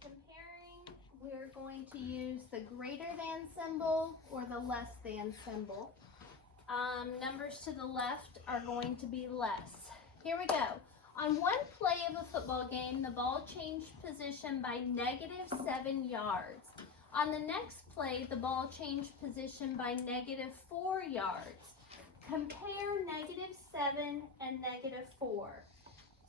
comparing, we're going to use the greater than symbol or the less than symbol. Numbers to the left are going to be less. Here we go. On one play of a football game, the ball changed position by -7 yards. On the next play, the ball changed position by -4 yards. Compare -7 and -4.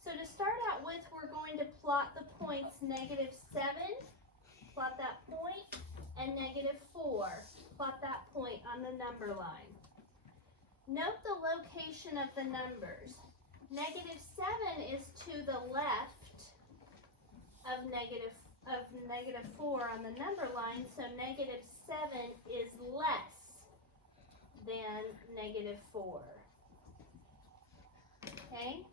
So to start out with, we're going to plot the points -7, plot that point, and -4. Plot that point on the number line. Note the location of the numbers. -7 is to the left of -4 on the number line, so -7 is less than -4. Okay?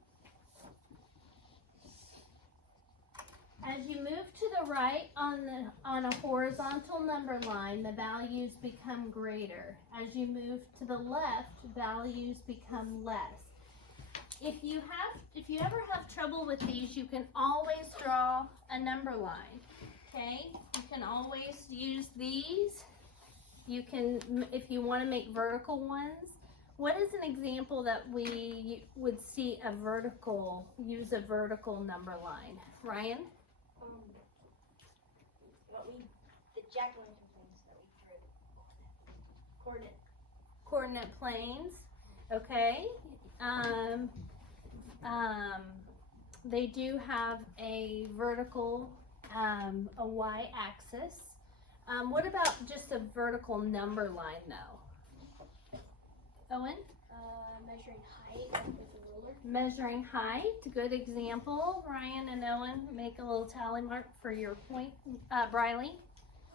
As you move to the right on a horizontal number line, the values become greater. As you move to the left, values become less. If you ever have trouble with these, you can always draw a number line. Okay? You can always use these. You can, if you want to make vertical ones. What is an example that we would see use a vertical number line? Ryan? The jack-o'-lantern planes that we drew. Coordinate planes. Okay. They do have a vertical, a y-axis. What about just a vertical number line, though? Owen? Measuring height with a ruler. Measuring height, good example. Ryan and Owen, make a little tally mark for your point. Briley?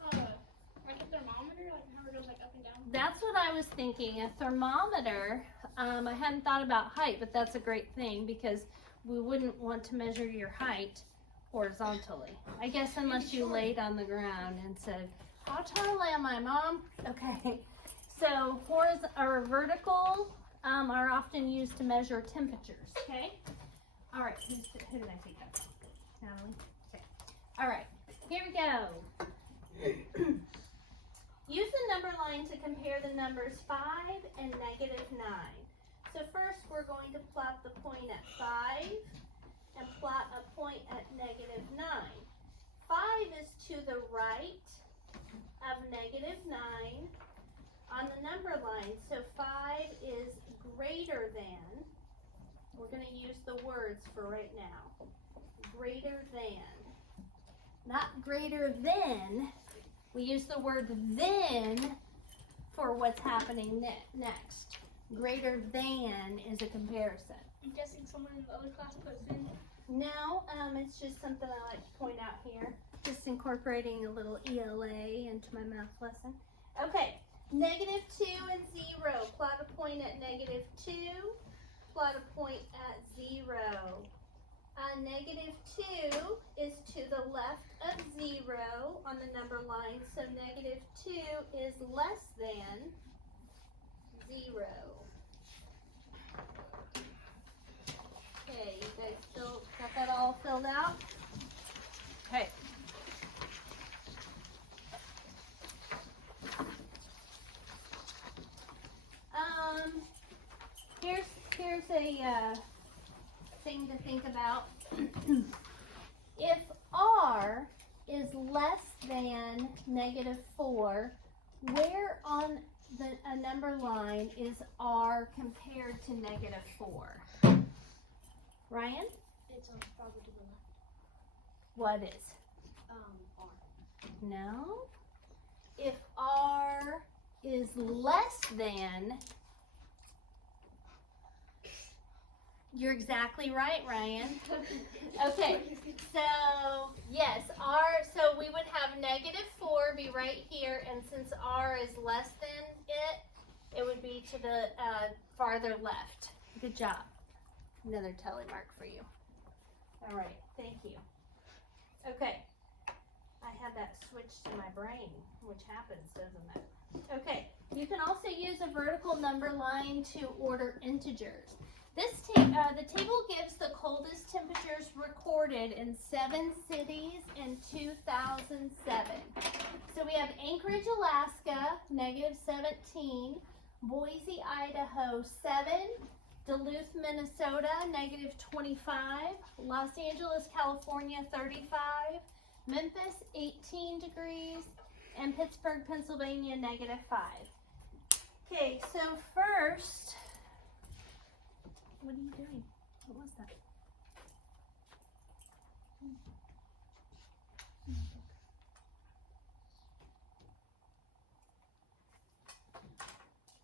Like a thermometer, like how it goes like up and down. That's what I was thinking, a thermometer. I hadn't thought about height, but that's a great thing because we wouldn't want to measure your height horizontally. I guess unless you laid on the ground and said, how tall am I, Mom? Okay, so vertical are often used to measure temperatures, okay? All right, who did I take that? Natalie? Okay, all right, here we go. Use the number line to compare the numbers 5 and -9. So first we're going to plot the point at 5 and plot a point at -9. 5 is to the right of -9 on the number line. So 5 is greater than, we're going to use the words for right now. Greater than. Not greater than. We use the word then for what's happening next. Greater than is a comparison. I'm guessing someone in the other class put then. No, it's just something I like to point out here. Just incorporating a little ELA into my math lesson. Okay, -2 and 0. Plot a point at -2. Plot a point at 0. -2 is to the left of 0 on the number line, so -2 is less than 0. Okay, you guys still got that all filled out? Okay. Here's a thing to think about. If R is less than -4, where on a number line is R compared to -4? Ryan? It's probably to the left. What is? R. No. If R is less than, you're exactly right, Ryan. Okay, so yes, so we would have -4 be right here, and since R is less than it would be to the farther left. Good job. Another tally mark for you. All right, thank you. Okay, I had that switched to my brain, which happens, doesn't it? Okay, you can also use a vertical number line to order integers. The table gives the coldest temperatures recorded in 7 cities in 2007. So we have Anchorage, Alaska, -17, Boise, Idaho, 7, Duluth, Minnesota, -25, Los Angeles, California, 35, Memphis, 18 degrees, and Pittsburgh, Pennsylvania, -5. Okay, so first, what are you doing? What was that?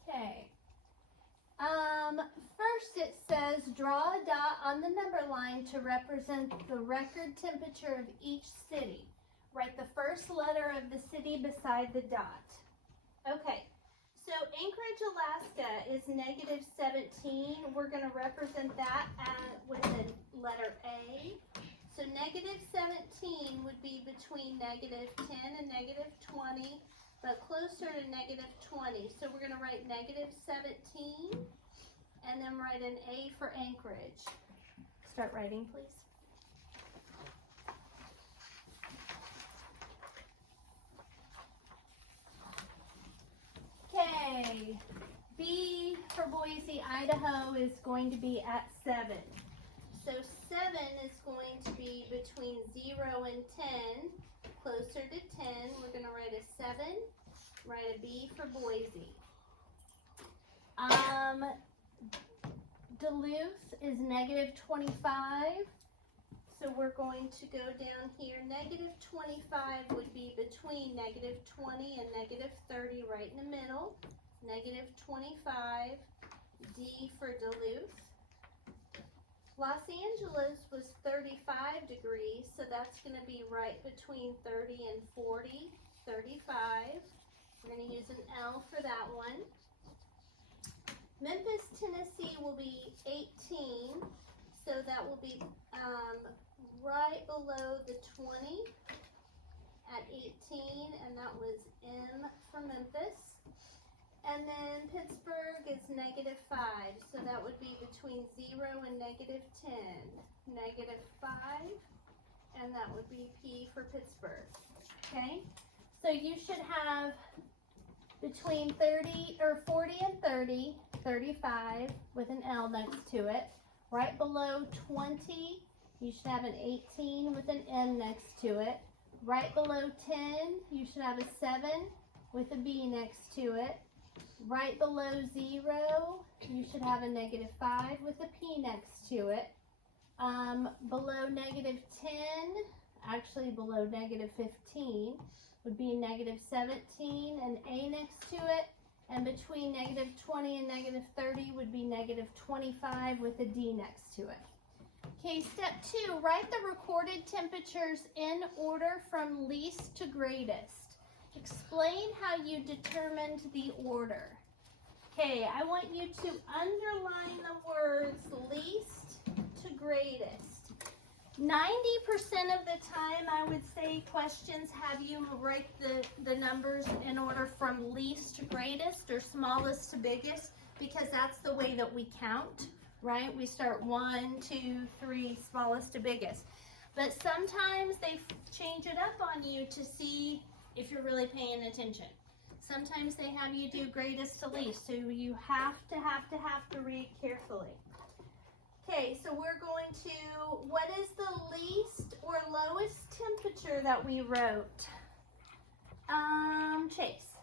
Okay. First it says draw a dot on the number line to represent the record temperature of each city. Write the first letter of the city beside the dot. Okay. So Anchorage, Alaska is -17. We're going to represent that with the letter A. So -17 would be between -10 and -20, but closer to -20. So we're going to write -17 and then write an A for Anchorage. Start writing, please. Okay, B for Boise, Idaho is going to be at 7. So 7 is going to be between 0 and 10, closer to 10. We're going to write a 7, write a B for Boise. Duluth is -25. So we're going to go down here. -25 would be between -20 and -30, right in the middle. -25, D for Duluth. Los Angeles was 35 degrees, so that's going to be right between 30 and 40, 35. We're going to use an L for that one. Memphis, Tennessee will be 18, so that will be right below the 20 at 18, and that was M for Memphis. And then Pittsburgh is -5, so that would be between 0 and -10. -5, and that would be P for Pittsburgh. Okay, so you should have between 40 and 30, 35 with an L next to it. Right below 20, you should have an 18 with an M next to it. Right below 10, you should have a 7 with a B next to it. Right below 0, you should have a -5 with a P next to it. Below -10, actually below -15, would be -17 and A next to it. And between -20 and -30 would be -25 with a D next to it. Okay, step 2, write the recorded temperatures in order from least to greatest. Explain how you determined the order. Okay, I want you to underline the words least to greatest. 90% of the time, I would say questions have you write the numbers in order from least to greatest or smallest to biggest, because that's the way that we count, right? We start 1, 2, 3, smallest to biggest. But sometimes they change it up on you to see if you're really paying attention. Sometimes they have you do greatest to least, so you have to read carefully. Okay, so we're going to, what is the least or lowest temperature that we wrote? Chase.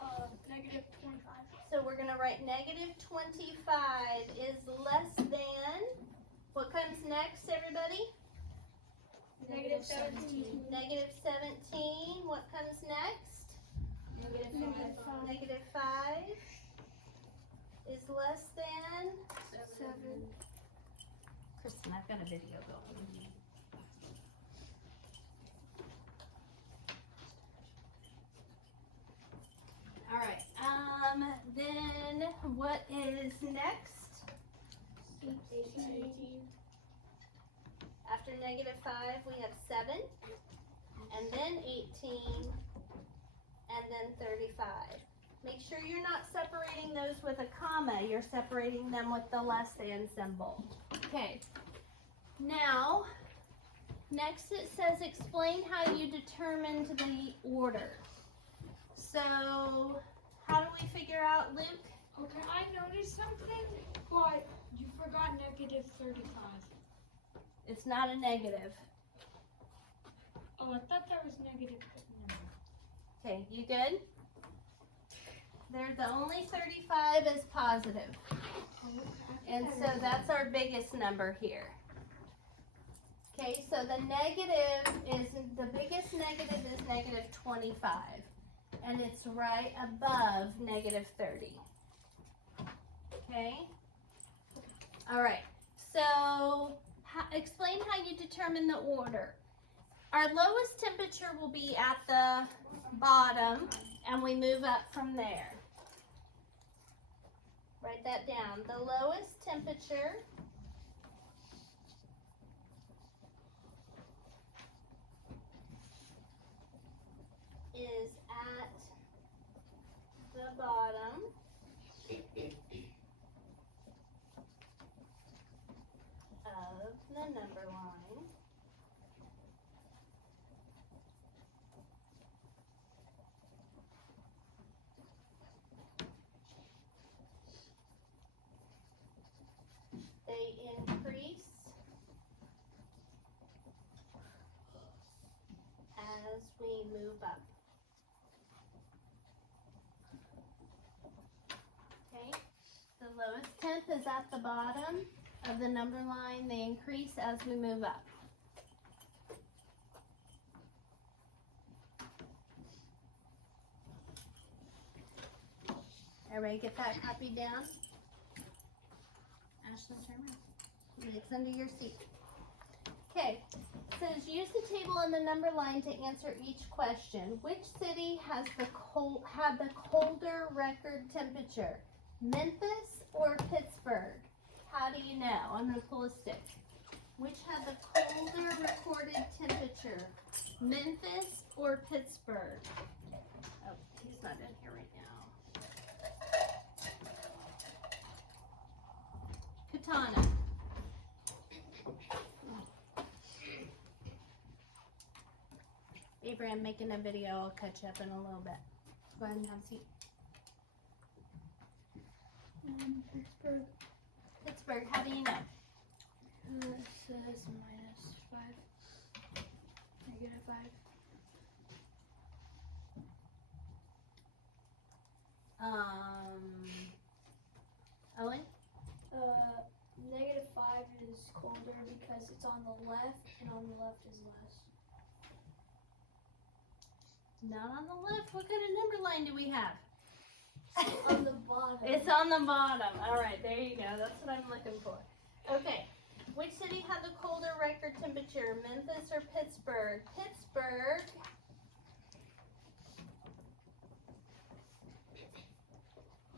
-25. So we're going to write -25 is less than, what comes next, everybody? -17. -17, what comes next? -5 is less than 7. Kristen, I've got a video going. All right. Then what is next? 18. After -5, we have 7, and then 18, and then 35. Make sure you're not separating those with a comma. You're separating them with the less than symbol. Okay. Now, next it says explain how you determined the order. So, how do we figure out, Luke? Okay, I noticed something, but you forgot negative 35. It's not a negative. Oh, I thought that was negative. No. Okay, you good? They're the only 35 is positive. And so that's our biggest number here. Okay, so the biggest negative is negative 25. And it's right above negative 30. Okay? All right, so explain how you determine the order. Our lowest temperature will be at the bottom, and we move up from there. Write that down. The lowest temperature is at the bottom of the number line. They increase as we move up. Okay, the lowest temp is at the bottom of the number line. They increase as we move up. Everybody get that copied down? Ashlyn, turn around. It's under your seat. Okay, it says use the table and the number line to answer each question. Which city has had the colder record temperature? Memphis or Pittsburgh? How do you know? I'm going to pull a stick. Which had the colder recorded temperature? Memphis or Pittsburgh? Oh, he's not in here right now. Katana. Abraham making a video. I'll catch up in a little bit. Go ahead and have a seat. Pittsburgh. Pittsburgh, how do you know? It says -5. -5. Owen? -5 is colder because it's on the left, and on the left is less. Not on the left. What kind of number line do we have? On the bottom. It's on the bottom. All right, there you go. That's what I'm looking for. Okay. Which city had the colder record temperature, Memphis or Pittsburgh? Pittsburgh.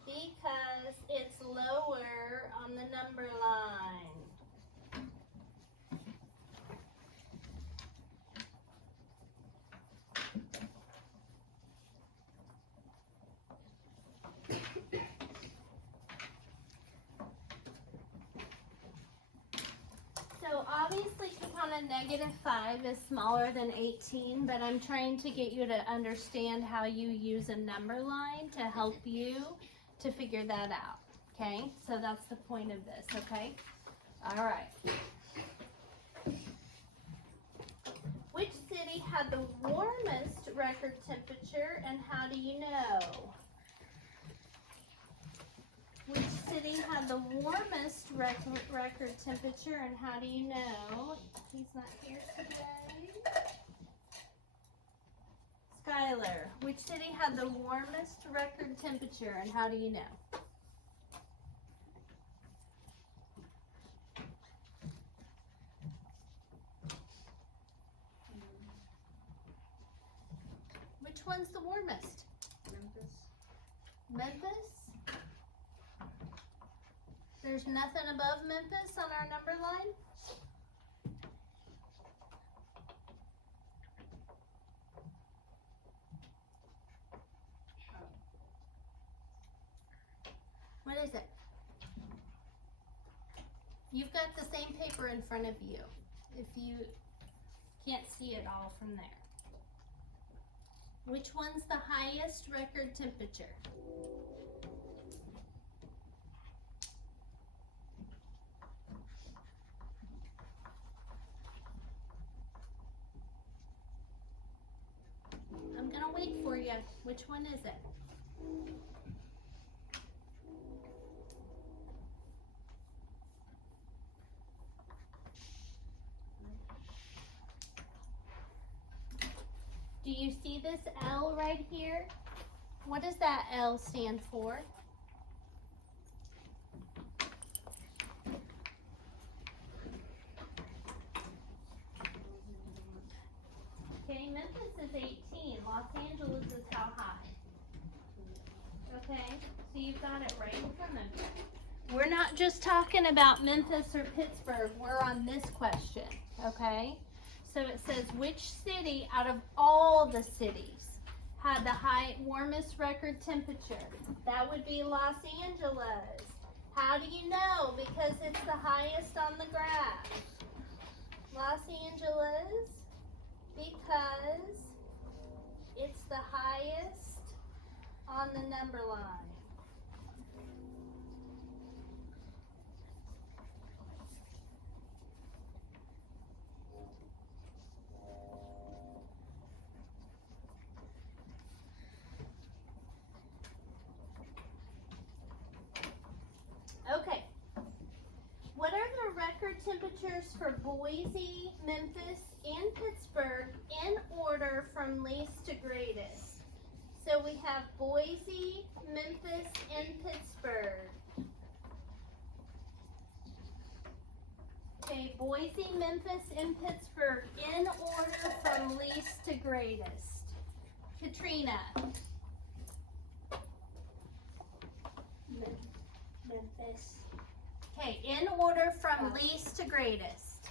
Because it's lower on the number line. So obviously Katana -5 is smaller than 18, but I'm trying to get you to understand how you use a number line to help you to figure that out. Okay, so that's the point of this, okay? All right. Which city had the warmest record temperature, and how do you know? Which city had the warmest record temperature, and how do you know? He's not here today. Skylar, which city had the warmest record temperature, and how do you know? Which one's the warmest? Memphis. Memphis? There's nothing above Memphis on our number line? You've got the same paper in front of you. If you can't see it all from there. Which one's the highest record temperature? I'm gonna wait for you. Which one is it? Do you see this L right here? What does that L stand for? Okay, Memphis is 18. Los Angeles is how high? Okay, so you've got it right in front of you. We're not just talking about Memphis or Pittsburgh. We're on this question, okay? So it says, which city out of all the cities had the warmest record temperature? That would be Los Angeles. How do you know? Because it's the highest on the graph. Los Angeles, because it's the highest on the number line. Okay. What are the record temperatures for Boise, Memphis, and Pittsburgh in order from least to greatest? So we have Boise, Memphis, and Pittsburgh. Okay, Boise, Memphis, and Pittsburgh in order from least to greatest. Katrina. Memphis. Okay, in order from least to greatest.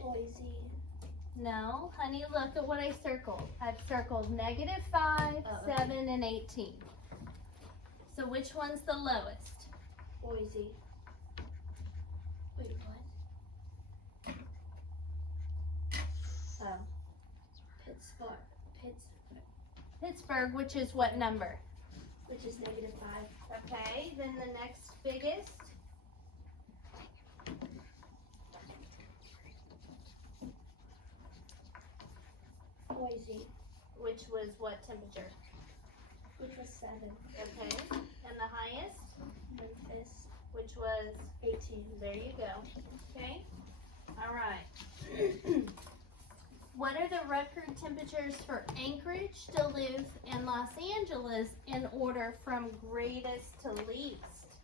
Boise. No, honey, look at what I circled. I've circled -5, 7, and 18. So which one's the lowest? Boise. Wait, what? Oh. Pittsburgh. Pittsburgh, which is what number? Which is -5. Okay, then the next biggest. Boise. Which was what temperature? Which was 7. Okay, and the highest? Memphis. Which was 18. There you go. Okay. All right. What are the record temperatures for Anchorage, Duluth, and Los Angeles in order from greatest to least?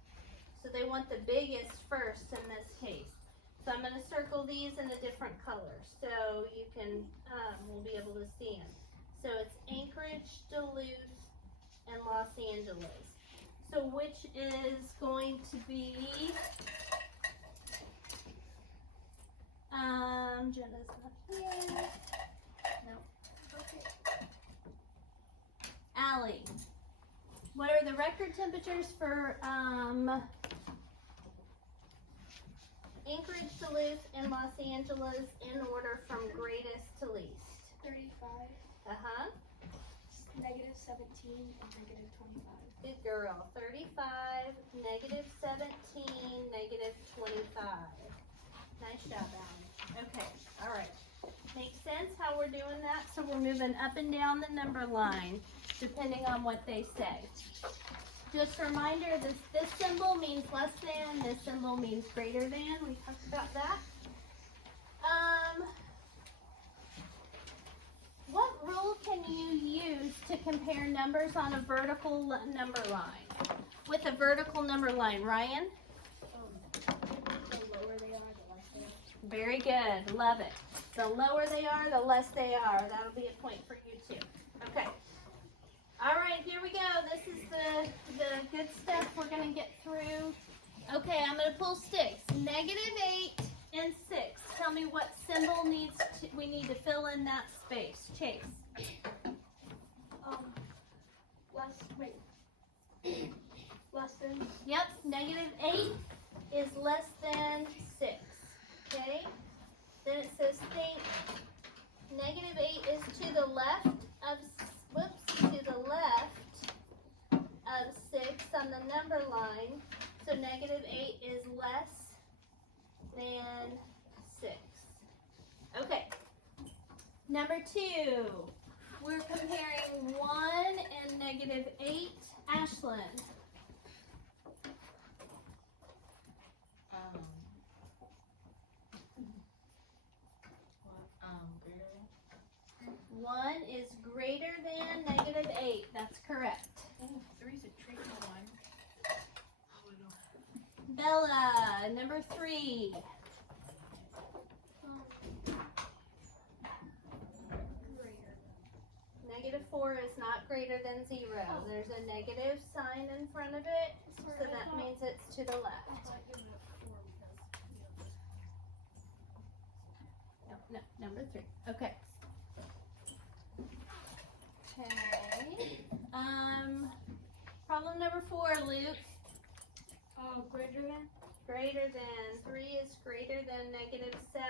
So they want the biggest first in this case. So I'm going to circle these in a different color so you can, we'll be able to see them. So it's Anchorage, Duluth, and Los Angeles. So which is going to be, Jenna's not here. No. Okay. Allie, what are the record temperatures for Anchorage, Duluth, and Los Angeles in order from greatest to least? 35. Uh-huh. -17 and -25. Good girl. 35, -17, -25. Nice job, Allie. Okay, all right. Makes sense how we're doing that? So we're moving up and down the number line depending on what they say. Just a reminder, this symbol means less than, this symbol means greater than. We talked about that. What rule can you use to compare numbers on a vertical number line? With a vertical number line, Ryan? The lower they are, the less they are. Very good, love it. The lower they are, the less they are. That'll be a point for you too. Okay. All right, here we go. This is the good stuff we're gonna get through. Okay, I'm gonna pull sticks. -8 and 6. Tell me what symbol we need to fill in that space. Chase. Less than. Yep, -8 is less than 6. Okay? Then it says think negative 8 is to the left of, to the left of 6 on the number line. So negative 8 is less than 6. Okay. Number 2. We're comparing 1 and negative 8. Ashlyn. Greater? 1 is greater than negative 8. That's correct. Oh, 3 is a tricky one. Bella, number 3. Greater. Negative 4 is not greater than 0. There's a negative sign in front of it, so that means it's to the left. No, number 3. Okay. Okay. Problem number 4, Luke. Greater than? Greater than. 3 is greater than negative 7.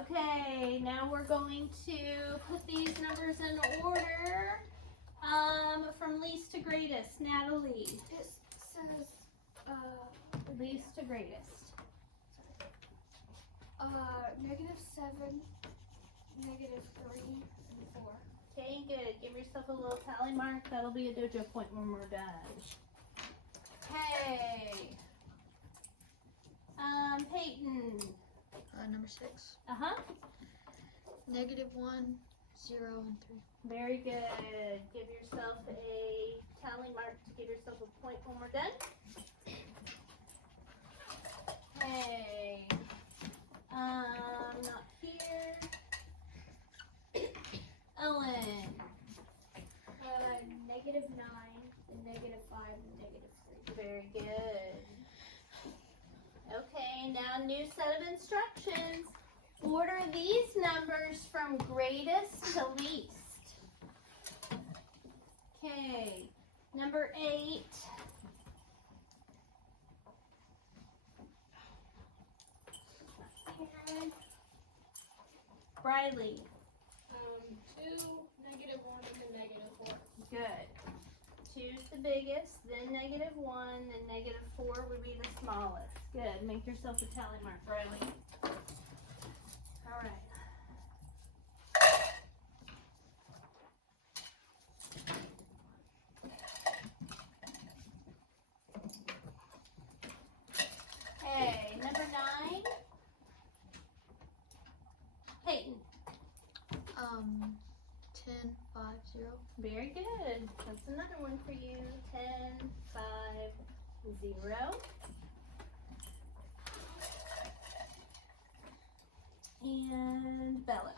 Okay, now we're going to put these numbers in order from least to greatest. Natalie. It says, Least to greatest. -7, -3, and 4. Okay, good. Give yourself a little tally mark. That'll be a dojo point when we're done. Okay. Peyton. Number 6. Uh-huh. -1, 0, and 3. Very good. Give yourself a tally mark to give yourself a point when we're done. Okay. Not here. Owen. -9, and -5, and -3. Very good. Okay, now new set of instructions. Order these numbers from greatest to least. Okay, number 8. Karen, Briley. 2, -1, and then -4. Good. 2's the biggest, then -1, then -4 would be the smallest. Good. Make yourself a tally mark, Riley. All right. Okay, number 9. Peyton. 10, 5, 0. Very good. That's another one for you. 10, 5, 0. And Bella.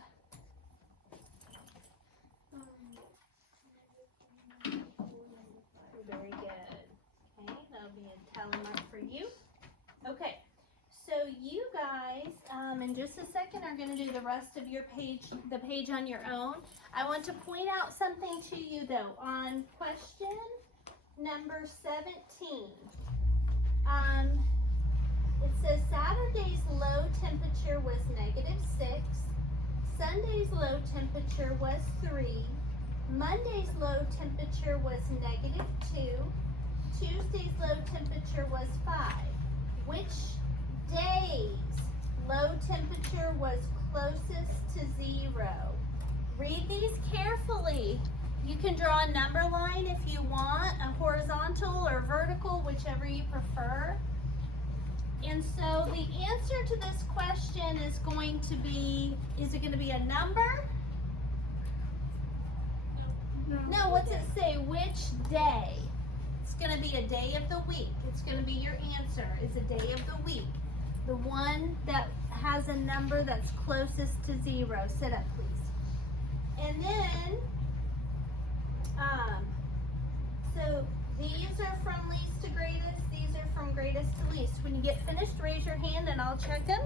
Very good. Okay, that'll be a tally mark for you. Okay, so you guys, in just a second, are going to do the rest of your page, the page on your own. I want to point out something to you, though. On question number 17, it says Saturday's low temperature was -6, Sunday's low temperature was 3, Monday's low temperature was -2, Tuesday's low temperature was 5. Which day's low temperature was closest to 0? Read these carefully. You can draw a number line if you want, a horizontal or vertical, whichever you prefer. And so the answer to this question is going to be, is it going to be a number? No, what's it say? Which day? It's going to be a day of the week. It's going to be your answer, is a day of the week. The one that has a number that's closest to 0. Sit up, please. And then, so these are from least to greatest. These are from greatest to least. When you get finished, raise your hand and I'll check them.